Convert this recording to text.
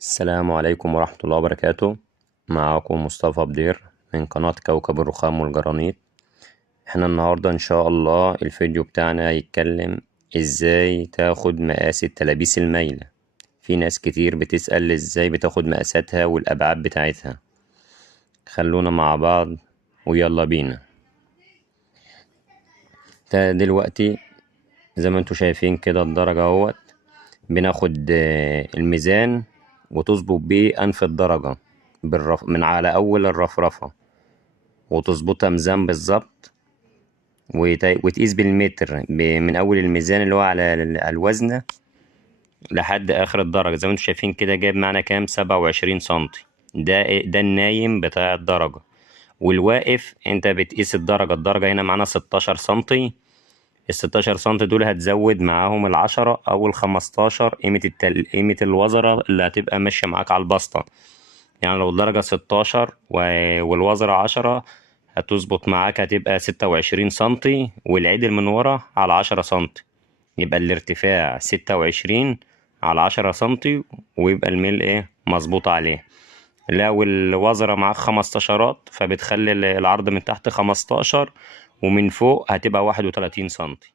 السلام عليكم ورحمة الله وبركاته. معاكم مصطفى بدير من قناة كوكب الرخام والجرانيت. احنا النهاردة ان شاء الله الفيديو بتاعنا هيتكلم ازاي تاخد مقاس التلابيس المايلة. في ناس كتير بتسأل ازاي بتاخد مقاساتها والابعاد بتاعتها. خلونا مع بعض ويلا بينا. دلوقتي زي ما انتوا شايفين كده الدرجة اهوت، بناخد الميزان وتظبط بيه أنف الدرجة من على أول الرفرفة، وتظبطها ميزان بالظبط، وتقيس بالمتر من أول الميزان اللي هو على الوزنة لحد آخر الدرجة. زي ما انتوا شايفين كده جايب معانا كام؟ 27 سنتي. ده النايم بتاع الدرجة. والواقف انت بتقيس الدرجة هنا معانا 16 سنتي. ال16 سنتي دول هتزود معاهم ال10 أو ال15 قيمة الوزرة اللي هتبقى ماشية معاك على البسطة. يعني لو الدرجة 16 والوزرة 10 هتظبط معاك، هتبقى 26 سنتي، والعدل من ورا على 10 سنتي. يبقى الارتفاع 26 على 10 سنتي، ويبقى الميل مظبوط عليه. لو الوزرة معاك 15 فبتخلي العرض من تحت 15 ومن فوق هتبقى 31 سنتي.